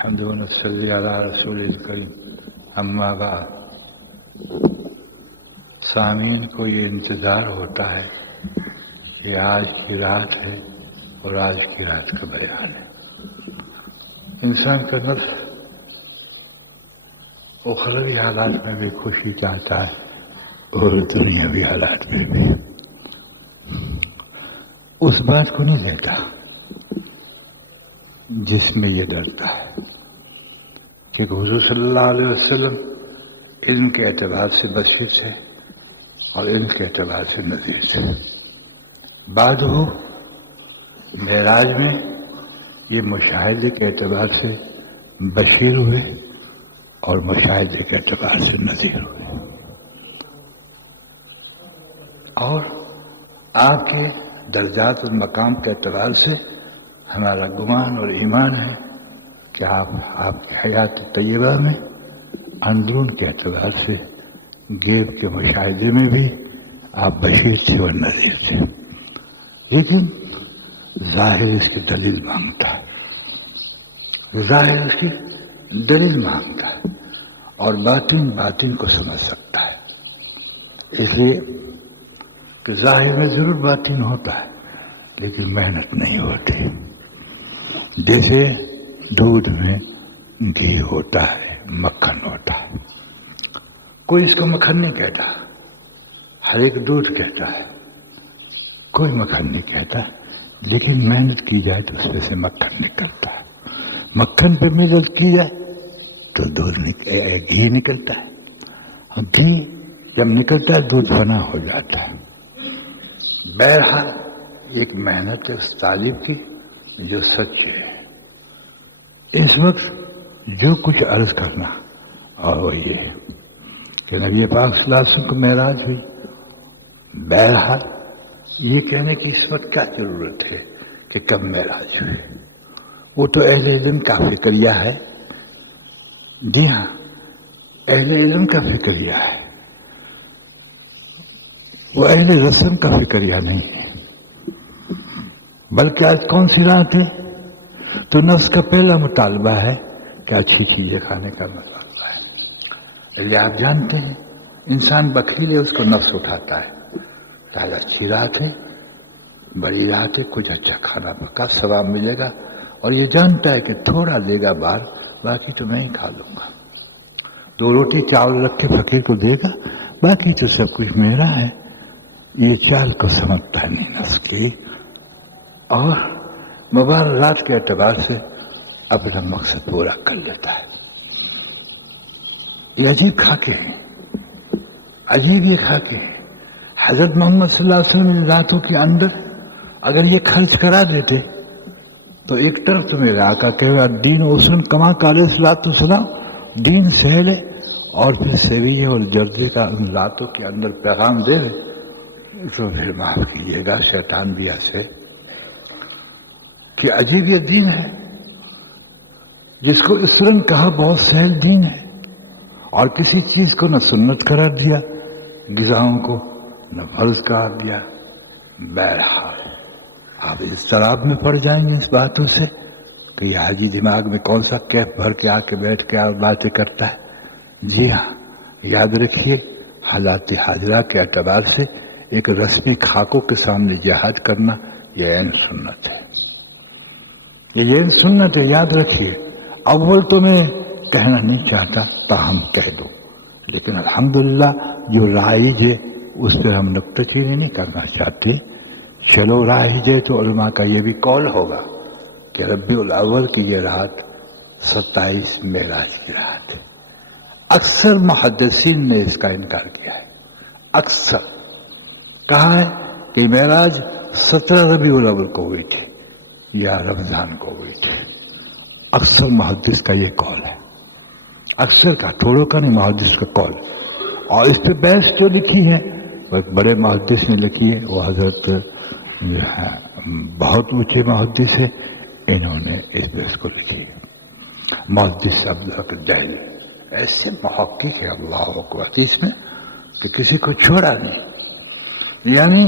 الحمد ونصلي على رسول الکریم اما بعد. سامعین کو یہ انتظار ہوتا ہے کہ آج کی رات ہے اور آج کی رات کا بیان ہے. انسان کا نفس اخروی حالات میں بھی خوشی چاہتا ہے اور دنیاوی حالات میں بھی. اس بات کو نہیں لیتا جس میں یہ ڈرتا ہے کہ حضور صلی اللہ علیہ وسلم علم کے اعتبار سے بشیر تھے اور علم کے اعتبار سے نذیر تھے. بعد وہ معراج میں یہ مشاہدے کے اعتبار سے بشیر ہوئے اور مشاہدے کے اعتبار سے نذیر ہوئے. اور آپ کے درجات اور مقام کے اعتبار سے ہمارا گمان اور ایمان ہے کہ آپ کی حیات طیبہ میں اندرون کے اعتبار سے غیب کے مشاہدے میں بھی آپ بشیر تھے اور نذیر تھے. لیکن ظاہر اس کی دلیل مانگتا ہے، ظاہر اس کی دلیل مانگتا ہے اور باطن کو سمجھ سکتا ہے. اس لیے کہ ظاہر میں ضرور باطن ہوتا ہے لیکن محنت نہیں ہوتی. جیسے دودھ میں گھی ہوتا ہے، مکھن ہوتا ہے. کوئی اس کو مکھن نہیں کہتا، ہر ایک دودھ کہتا ہے، کوئی مکھن نہیں کہتا. لیکن محنت کی جائے تو اس میں سے مکھن نکلتا ہے. مکھن پہ محنت کی جائے تو گھی نکلتا ہے. گھی جب نکلتا ہے دودھ فنا ہو جاتا ہے. بہرحال ایک محنت ہے اس طالب کی جو سچ ہے. اس وقت جو کچھ عرض کرنا اور وہ یہ کہ نبی پاک صلی اللہ علیہ وسلم کو معراج ہوئی. بہرحال یہ کہنے کی اس وقت کیا ضرورت ہے کہ کب معراج ہوئے؟ وہ تو اہل علم کا فکریہ ہے. جی ہاں، اہل علم کا فکریہ ہے، وہ اہل رسم کا فکریہ نہیں ہے. بلکہ آج کون سی رات ہے تو نفس کا پہلا مطالبہ ہے کہ اچھی چیزیں کھانے کا مطالبہ ہے. یہ آپ جانتے ہیں انسان بخیل ہے، اس کو نفس اٹھاتا ہے. آج اچھی رات ہے، بڑی رات ہے، کچھ اچھا کھانا پکا، ثواب ملے گا. اور یہ جانتا ہے کہ تھوڑا دے گا باہر، باقی تو میں ہی کھا لوں گا. 2 روٹی چاول رکھ کے فقیر کو دے گا، باقی تو سب کچھ میرا ہے. یہ چال کو سمجھتا نہیں نفس کی، اور مبارک رات کے اعتبار سے اپنا مقصد پورا کر لیتا ہے. یہ عجیب خاکے ہیں، عجیب یہ خاکے ہیں. حضرت محمد صلی اللہ علیہ وسلم راتوں کے اندر اگر یہ خرچ کرا دیتے تو ایک طرف تو میرے آقا کہہ رہا دین اسن کما علیہ الصلوۃ والسلام، دین سہل ہے، اور پھر سویے اور جذبے کا ان راتوں کے اندر پیغام دے تو پھر معاف کیجیے گا شیطان بھی ایسے کہ عجیب یہ دین ہے جس کو اسرن کہا بہت سہل دین ہے، اور کسی چیز کو نہ سنت قرار دیا، غذاؤں کو نہ فرض قرار دیا. بہرحال آپ اضطراب میں پڑ جائیں گے اس باتوں سے کہ یہ حاجی دماغ میں کون سا کیف بھر کے آ کے بیٹھ کے آپ باتیں کرتا ہے. جی ہاں، یاد رکھیے حالات حاضرہ کے اعتبار سے ایک رسمی خاکوں کے سامنے جہاد کرنا یہ عین سنت ہے. یہ عین سنت ہے، یاد رکھیے. اول تو میں کہنا نہیں چاہتا، تاہم کہہ دوں، لیکن الحمدللہ جو رائج ہے اس پر ہم نکتہ چینی نہیں کرنا چاہتے. چلو رائج ہے تو علماء کا یہ بھی قول ہوگا کہ ربیع الاول کی یہ رات 27 معراج کی رات ہے. اکثر محدثین نے اس کا انکار کیا ہے. اکثر کہا ہے کہ معراج 17 ربیع الاول کو ہوئی تھی یا رمضان کو ہوئی تھی. اکثر محدث کا یہ قول ہے، اکثر کا، تھوڑوں کا نہیں، محدث کا قول. اور اس پہ بحث جو لکھی ہے وہ بڑے محدث نے لکھی ہے، وہ حضرت جو ہے بہت اونچے محدث ہے، انہوں نے اس بحث کو لکھی ہے. محدث عبدالحق دہلوی ایسے محقق ہے اللہ اکبر اس میں کہ کسی کو چھوڑا نہیں. یعنی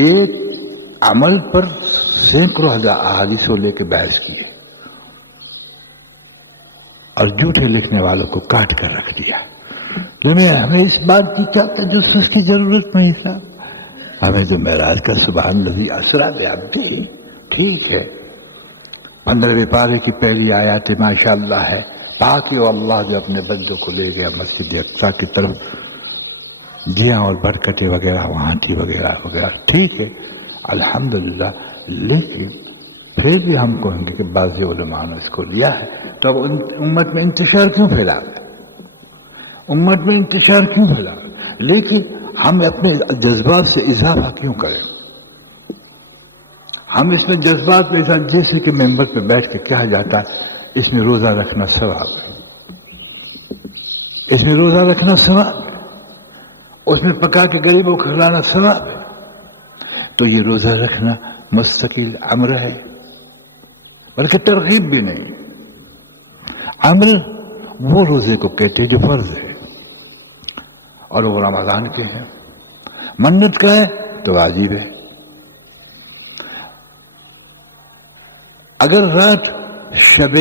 ایک عمل پر سینکڑوں ہزار احادیث کو لے کے بحث کی ہے. اور جھوٹے لکھنے والوں کو کاٹ کر رکھ دیا. ہمیں اس بات کی کیا تجسس کی ضرورت نہیں تھا. ہمیں جو معراج کا سبحان الذی اسریٰ بعبدہ ٹھیک ہے، 15ویں پارے کی پہلی آیات ماشاء اللہ ہے، تاکہ وہ اللہ جو اپنے بندوں کو لے گیا مسجد اقصیٰ کی طرف، جی ہاں، اور برکتیں وغیرہ وہاں تھی وغیرہ وغیرہ، ٹھیک ہے الحمدللہ. لیکن پھر بھی ہم کہیں گے کہ بعض علماء نے اس کو لیا ہے، تو اب امت میں انتشار کیوں پھیلا؟ امت میں انتشار کیوں پھیلا؟ لیکن ہم اپنے جذبات سے اضافہ کیوں کریں؟ ہم اس میں جذبات میں جیسے کہ ممبر پہ بیٹھ کے کہا جاتا ہے اس میں روزہ رکھنا ثواب ہے، اس میں روزہ رکھنا ثواب ہے، اس میں پکا کے غریبوں کو کھلانا ثواب ہے. تو یہ روزہ رکھنا مستقل امر ہے، بلکہ ترغیب بھی نہیں. امر وہ روزے کو کہتے جو فرض ہے، اور وہ رمضان کے ہیں. منت کا ہے تو واجب ہے. اگر رات شب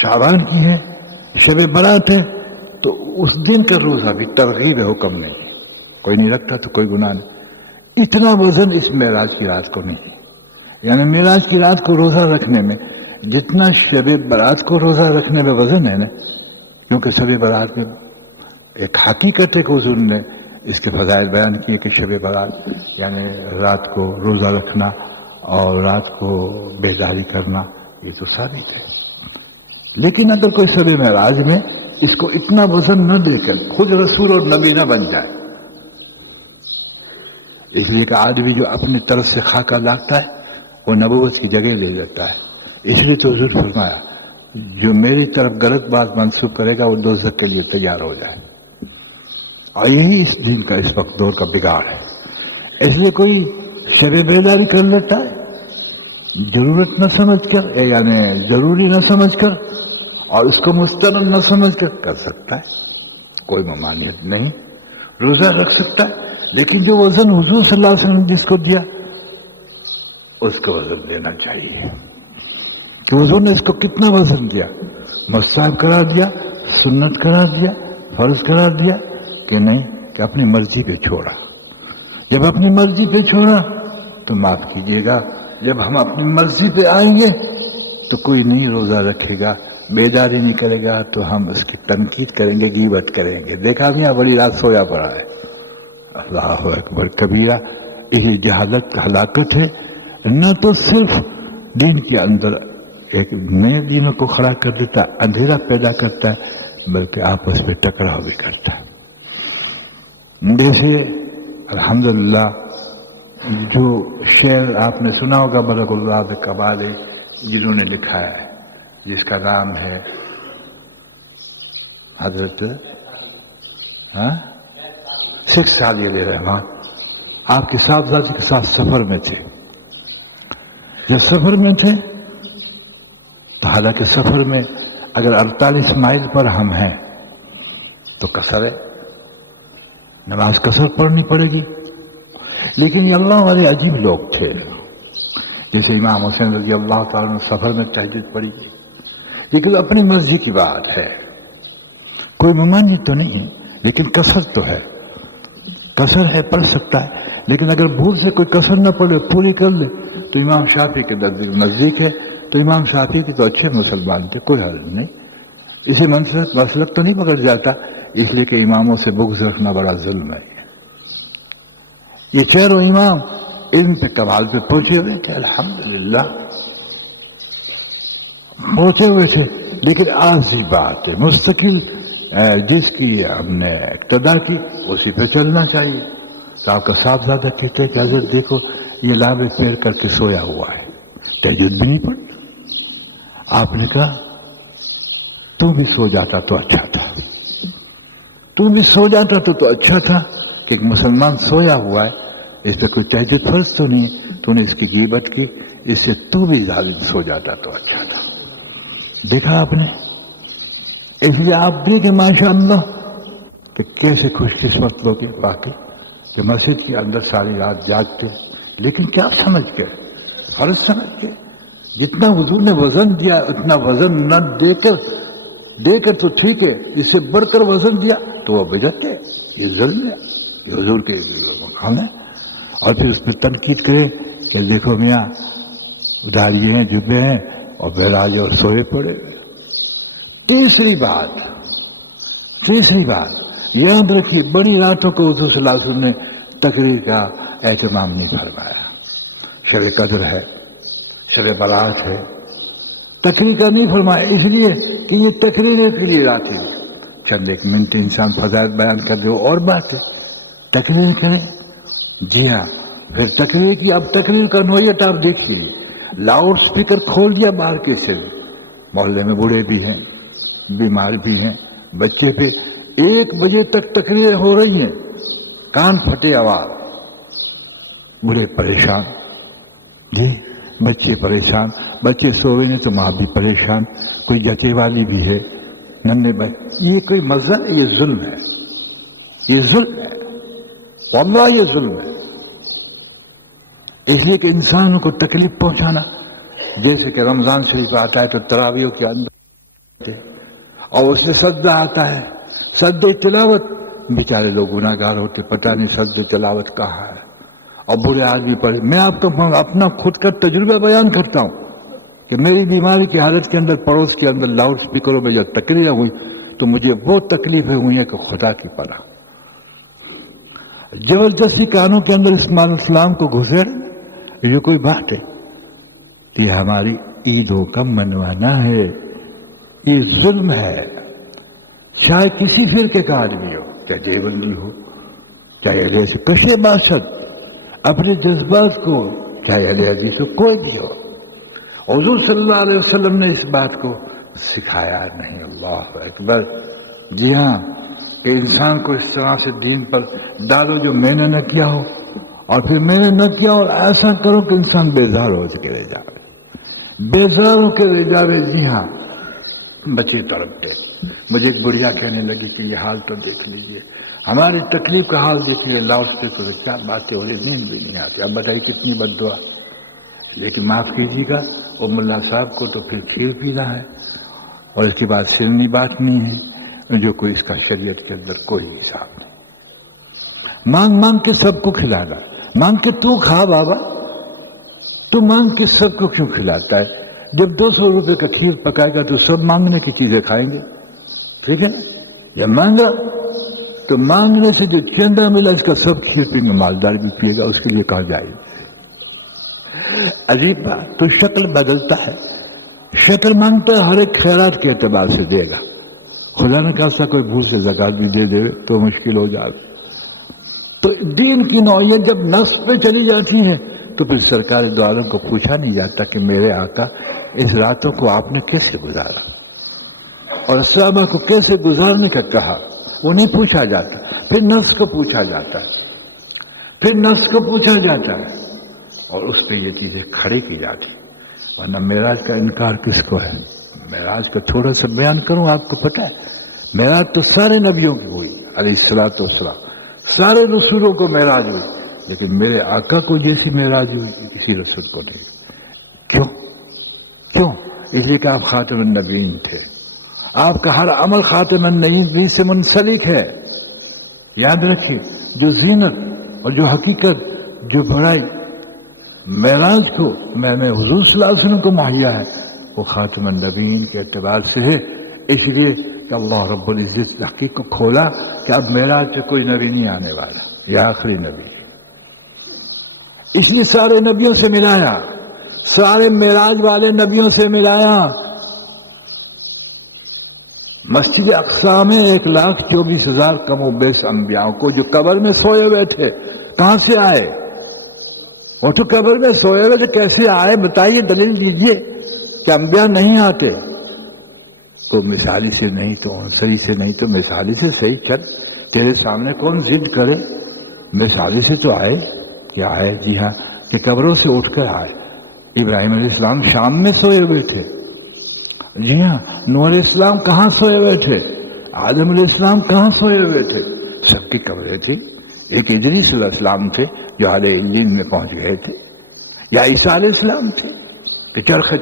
شعبان کی ہے، شب برات ہے، تو اس دن کا روزہ بھی ترغیب ہے، حکم نہیں ہے. کوئی نہیں رکھتا تو کوئی گناہ نہیں. اتنا وزن اس معراج کی رات کو نہیں ہے. یعنی معراج کی رات کو روزہ رکھنے میں جتنا شب برات کو روزہ رکھنے میں وزن ہے نا، کیونکہ شب برات میں ایک حقیقت ہے کہ حضور نے اس کے فضائل بیان کیے کہ شب برات یعنی رات کو روزہ رکھنا اور رات کو بیداری کرنا، یہ تو ثابت ہے. لیکن اگر کوئی شب معراج میں اس کو اتنا وزن نہ دے کر خود رسول اور نبی نہ بن جائے، اس لیے کہ آدمی جو اپنی طرف سے خاکہ لاتا ہے وہ نبوت کی جگہ لے لیتا ہے. اس لیے تو حضور فرمایا جو میری طرف غلط بات منسوب کرے گا وہ دوزخ کے لیے تیار ہو جائے. اور یہی اس دین کا اس وقت دور کا بگاڑ ہے. اس لیے کوئی شب بیداری کر لیتا ہے ضرورت نہ سمجھ کر، یعنی ضروری نہ سمجھ کر، اور اس کو مستند نہ سمجھ کر سکتا ہے، کوئی ممانعت نہیں، روزہ رکھ سکتا ہے. لیکن جو وزن حضور صلی اللہ علیہ وسلم نے جس کو دیا اس کو وزن دینا چاہیے کہ حضور نے اس کو کتنا وزن دیا. مستحب قرار دیا، سنت قرار دیا، فرض قرار دیا کہ نہیں، کہ اپنی مرضی پہ چھوڑا. جب اپنی مرضی پہ چھوڑا تو معاف کیجیے گا، جب ہم اپنی مرضی پہ آئیں گے تو کوئی نہیں روزہ رکھے گا، بیداری نہیں کرے گا، تو ہم اس کی تنقید کریں گے، غیبت کریں گے. دیکھا میاں بڑی رات سویا پڑا ہے. اللہ اکبر کبیرہ. یہ جہالت ہلاکت ہے. نہ تو صرف دین کے اندر ایک نئے دینوں کو کھڑا کر دیتا ہے، اندھیرا پیدا کرتا ہے، بلکہ آپس میں ٹکراؤ بھی کرتا ہے. جیسے الحمدللہ جو شعر آپ نے سنا ہوگا بلغ اللہ کمال، جنہوں نے لکھا ہے، جس کا نام ہے حضرت شیخ سعدی علیہ رحمان. آپ کے صاحبزادی کے ساتھ سفر میں تھے. جب سفر میں تھے تو حالانکہ سفر میں اگر 48 مائل پر ہم ہیں تو قصر ہے، نماز قصر پڑھنی پڑے گی. لیکن یہ اللہ والے عجیب لوگ تھے. جیسے امام حسین رضی اللہ تعالیٰ نے سفر میں تہجد پڑھی، لیکن اپنی مرضی کی بات ہے، کوئی ممانعت تو نہیں ہے، لیکن قصر تو ہے، قصر ہے، پڑھ سکتا ہے. لیکن اگر بھول سے کوئی قصر نہ پڑے پوری کر لے تو امام شافعی کے نزدیک ہے. تو امام شافعی کے تو اچھے مسلمان تھے، کوئی حل نہیں. اسے مسلک تو نہیں پکڑ جاتا، اس لیے کہ اماموں سے بغض رکھنا بڑا ظلم ہے. یہ چاروں امام علم پہ کمال پہ پہنچے ہوئے تھے، الحمدللہ پہنچے ہوئے تھے. لیکن عارضی بات ہے، مستقل جس کی ہم نے اقتدا کی اسی پہ چلنا چاہیے. تو آپ کا صاحبزادہ کہتے ہیں کہ حضرت دیکھو یہ لابے پھیر کر کے سویا ہوا ہے، تہجد بھی نہیں پڑھی. آپ نے کہا تو بھی سو جاتا تو اچھا تھا، تو بھی سو جاتا تو اچھا تھا کہ ایک مسلمان سویا ہوا ہے، اس پہ کوئی تہجد فرض تو نہیں، تو نے اس کی غیبت کی، اس سے تو بھی ظالم سو جاتا تو اچھا تھا. دیکھا آپ نے. اس لیے آپ دیکھیں ماشاء اللہ کہ کیسے خوش قسمت لوگ واقعی کہ مسجد کے اندر ساری رات جاگتے، لیکن کیا سمجھ کے؟ فرض سمجھ کے. جتنا حضور نے وزن دیا اتنا وزن نہ دے کر تو ٹھیک ہے، اس سے بڑھ کر وزن دیا تو وہ بدعت ہے، یہ ظلم ہے، یہ حضور کے مقام ہے۔ اور پھر اس پہ تنقید کرے کہ دیکھو میاں داڑھی ہیں، جبے ہیں اور بیراج اور سوئے پڑے ہوئے۔ تیسری بات یاد رکھیے، بڑی راتوں کو حضور صلی اللہ علیہ وسلم نے تقریر کا اہتمام نہیں فرمایا۔ شب قدر ہے، شب برات ہے، تقریر کا نہیں فرمایا، اس لیے کہ یہ تقریریں کے لیے آتی ہے۔ چند ایک منٹ انسان فضائل بیان کر دے وہ اور بات ہے، تقریر کریں۔ جی ہاں، پھر تقریر کی، اب تقریر کا نوعیت آپ دیکھیے، لاؤڈ سپیکر کھول دیا باہر کے سے، محلے میں بوڑھے بھی ہیں، بیمار بھی ہیں، بچے پہ 1 بجے تک تقریریں ہو رہی ہیں، کان پھٹے آواز، بوڑھے پریشان، جی بچے پریشان، بچے سوئے نہیں تو ماں بھی پریشان، کوئی جچے والی بھی ہے، ننھے بچے، یہ کوئی مزہ ہے؟ یہ ظلم ہے، یہ ظلم ہے، واللہ یہ ظلم ہے۔ اس لیے کہ انسانوں کو تکلیف پہنچانا، جیسے کہ رمضان شریف آتا ہے تو تراویحوں کے اندر اور اس میں سجدہ آتا ہے، سجدہ تلاوت، بیچارے لوگ گناہ گار ہوتے، پتہ نہیں سجدہ تلاوت کہاں ہے، اور بڑے آدمی پر میں آپ کو اپنا خود کا تجربہ بیان کرتا ہوں کہ میری بیماری کی حالت کے اندر پڑوس کے اندر لاؤڈ سپیکروں میں جب تقریر ہوئی تو مجھے وہ تکلیفیں ہوئی ہیں کہ خدا کی پناہ، زبردستی کانوں کے اندر اسلام کو گھسیڑ، یہ کوئی بات ہے؟ یہ ہماری عیدوں کا منوانا ہے، یہ ظلم ہے۔ چاہے کسی فرقے کا آدمی ہو، چاہے دیوبندی ہو، چاہے اہل حدیث، کشے باشد اپنے جذبات کو، چاہے اہل حدیث ہو، کوئی بھی ہو، حضور صلی اللہ علیہ وسلم نے اس بات کو سکھایا نہیں۔ اللہ اکبر۔ جی ہاں، کہ انسان کو اس طرح سے دین پر ڈالو جو میں نے نہ کیا ہو، اور پھر میں نے نہ کیا، اور ایسا کرو کہ انسان بیزار ہو کے رہ جائے، بیزار ہو کے رہ جائے۔ جی ہاں، بچے تڑپتے، مجھے ایک بڑھیا کہنے لگی کہ یہ حال تو دیکھ لیجئے، ہماری تکلیف کا حال دیکھیے، لاؤڈ اسپیکر کیا باتیں ہو رہی، نیند بھی نہیں آتی، اب بتائیے کتنی بد دعا۔ لیکن معاف کیجیے گا، وہ ملا صاحب کو تو پھر کھیر پینا ہے، اور اس کے بعد سرنی بات نہیں ہے، جو کوئی اس کا شریعت کے اندر کوئی حساب نہیں۔ مانگ مانگ کے سب کو کھلانا، مانگ کے تو کھا بابا، تو مانگ کے سب کو کیوں کھلاتا ہے؟ جب 200 روپے کا کھیر پکائے گا تو سب مانگنے کی چیزیں کھائیں گے، ٹھیک ہے نا؟ جب مانگا تو مانگنے سے جو چندہ ملا اس کا سب کھیر پیں گے، مالدار بھی پیے گا، اس کے لیے کہا جائے۔ عجیب بات، تو شکل بدلتا ہے، شکل مانگتا ہے، ہر ایک خیرات کے اعتبار سے دے گا، خدا نے کہا کوئی بھول سے زکات بھی دے دے تو مشکل ہو جائے۔ تو دین کی نوعیت جب نصب پہ چلی جاتی ہے تو پھر سرکار دو عالم کو پوچھا نہیں جاتا کہ میرے آقا اس راتوں کو آپ نے کیسے گزارا، اور صحابہ کو کیسے گزارنے کا کہا، وہ نہیں پوچھا جاتا، پھر نفس کو پوچھا جاتا ہے، پھر نفس کو پوچھا جاتا ہے، اور اس پہ یہ چیزیں کھڑی کی جاتی۔ ورنہ معراج کا انکار کس کو ہے؟ معراج کا تھوڑا سا بیان کروں، آپ کو پتہ ہے معراج تو سارے نبیوں کی ہوئی علیہ الصلوۃ والسلام، سارے رسولوں کو معراج ہوئی، لیکن میرے آقا کو جیسی معراج ہوئی کسی رسول کو نہیں۔ کیوں؟ اس لیے کہ آپ خاتم النبیین تھے، آپ کا ہر عمل خاتم النبیین سے منسلک ہے۔ یاد رکھیے، جو زینت اور جو حقیقت، جو بڑائی معراج کو میں نے حضور صلی اللہ علیہ وسلم کو مہیا ہے، وہ خاتم النبیین کے اعتبار سے ہے۔ اس لیے کہ اللہ رب العزت حقیقت کو کھولا کہ اب معراج سے کوئی نبی نہیں آنے والا، یہ آخری نبی ہے، اس لیے سارے نبیوں سے ملایا، سارے معراج والے نبیوں سے ملایا۔ مسجد اقصی میں 1,24,000 کم و بیش انبیاء کو جو قبر میں سوئے ہوئے تھے، کہاں سے آئے؟ وہ تو قبر میں سوئے ہوئے تھے، کیسے آئے بتائیے، دلیل دیجئے کہ انبیاء نہیں آتے؟ تو مثالی سے نہیں تو عنصری سے نہیں تو مثالی سے صحیح چل، تیرے سامنے کون ضد کرے؟ مثالی سے تو آئے، کیا آئے؟ جی ہاں، کہ قبروں سے اٹھ کر آئے۔ ابراہیم علیہ السلام شام میں سوئے ہوئے تھے، جی ہاں، نوح علیہ السلام کہاں سوئے ہوئے تھے، آدم علیہ السلام کہاں سوئے ہوئے تھے؟ سب کی قبریں تھی۔ ایک ادریس علیہ السلام تھے جو اعلی علیین میں پہنچ گئے تھے، یا عیسیٰ علیہ السلام تھے کہ چرخ